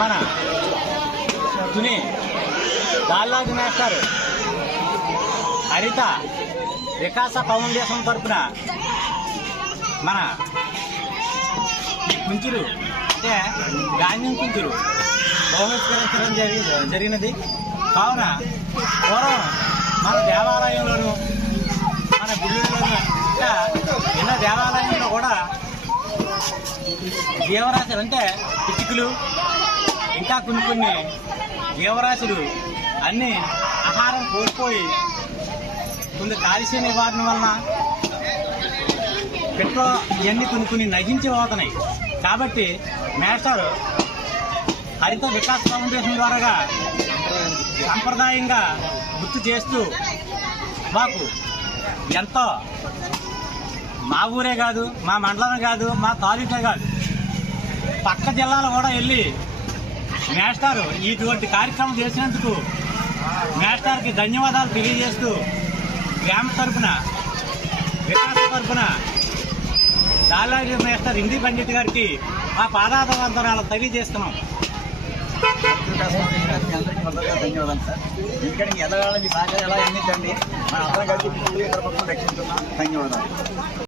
మన Tuni దాల్లాజు master Haritha Vikasa foundation తరపున మన ఈ కుంచులు అంటే ధాన్యం కుంచులు బహుష్కరించడం జరిగి జరిగినది. కావున పూర్వం మన దేవాలయంలోను మన గుళ్ళలోను ఇంకా ఎన్నో దేవాలయంలో కూడా జీవరాశులు అంటే పిచ్చుకలు ఇంకా కొన్ని కొన్ని జీవరాశులు అన్నీ ఆహారం కోల్పోయి కొంత కాలుష్య నివారణ వలన పెట్రో ఇవన్నీ కొన్ని కొన్ని నగించి పోతున్నాయి కాబట్టి మేస్టర్ హరిత వికాస్ ఫౌండేషన్ ద్వారా సాంప్రదాయంగా గుర్తు చేస్తూ మాకు ఎంతో మా ఊరే కాదు మా మండలమే కాదు మా తాలూకే కాదు. పక్క జిల్లాలో కూడా వెళ్ళి మేస్టారు ఇటువంటి కార్యక్రమం చేసినందుకు మేస్టార్కి ధన్యవాదాలు తెలియజేస్తూ గ్రామ తరఫున వికాస తరఫున దాలాజీ మేస్టర్ హిందీ పండిత్ గారికి ఆ పాదాభివందనాలు తెలియజేస్తున్నాం. ధన్యవాదాలు సార్ ఎందుకంటే ఎదగాలని మీ సహకారం ఎలా అందించండి మన అందరం కలిసి రక్షించున్నాం ధన్యవాదాలు.